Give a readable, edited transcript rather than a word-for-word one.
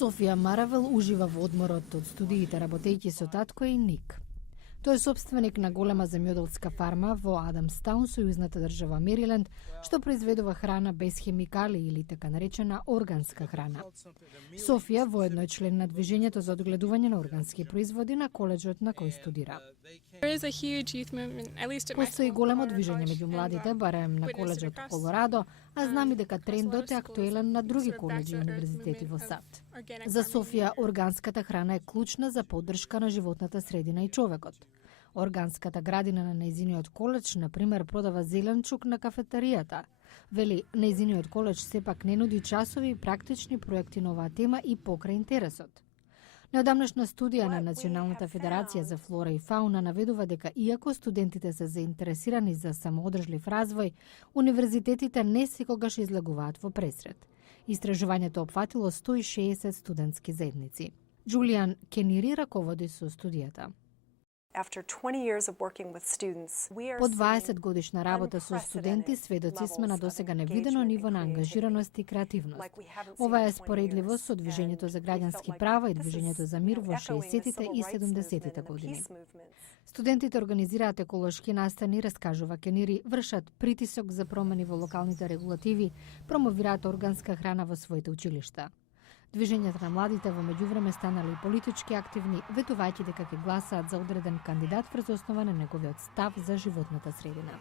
Софија Маравел ужива во одморот од студиите работејќи со татко и Ник. Тој е собственик на голема земјоделска фарма во Адамстаун, сојузната држава Мериленд, што произведува храна без хемикали или така наречена органска храна. Софија воедно е член на движењето за одгледување на органски производи на коледжот на кој студира. Постои големо движење меѓу младите, барем на коледжот Колорадо, а знам и дека трендот е актуелен на други коледжи и универзитети во САД. За Софија, органската храна е клучна за поддршка на животната средина и човекот. Органската градина на нејзиниот коледж, например, продава зеленчук на кафетеријата. Вели, нејзиниот коледж сепак не нуди часови и практични проекти на оваа тема и покрај интересот. Неодамнашна студија на Националната федерација за флора и фауна наведува дека иако студентите се заинтересирани за самоодржлив развој, универзитетите не секогаш излегуваат во пресред. Истражувањето опфатило 160 студентски заедници. Джулијан Кенири раководи со студијата. По 20 годишна работа со студенти, сведоци сме на досега невидено ниво на ангажираност и креативност. Ова е споредливо со движењето за граѓански права и движењето за мир во 60-тите и 70-тите години. Студентите организираат еколошки настани, раскажува Кенири, вршат притисок за промени во локалните регулативи, промовираат органска храна во своите училишта. Движењата на младите во меѓувреме станали политички активни, ветувајќи дека ќе гласаат за одреден кандидат врз основа на неговиот став за животната средина.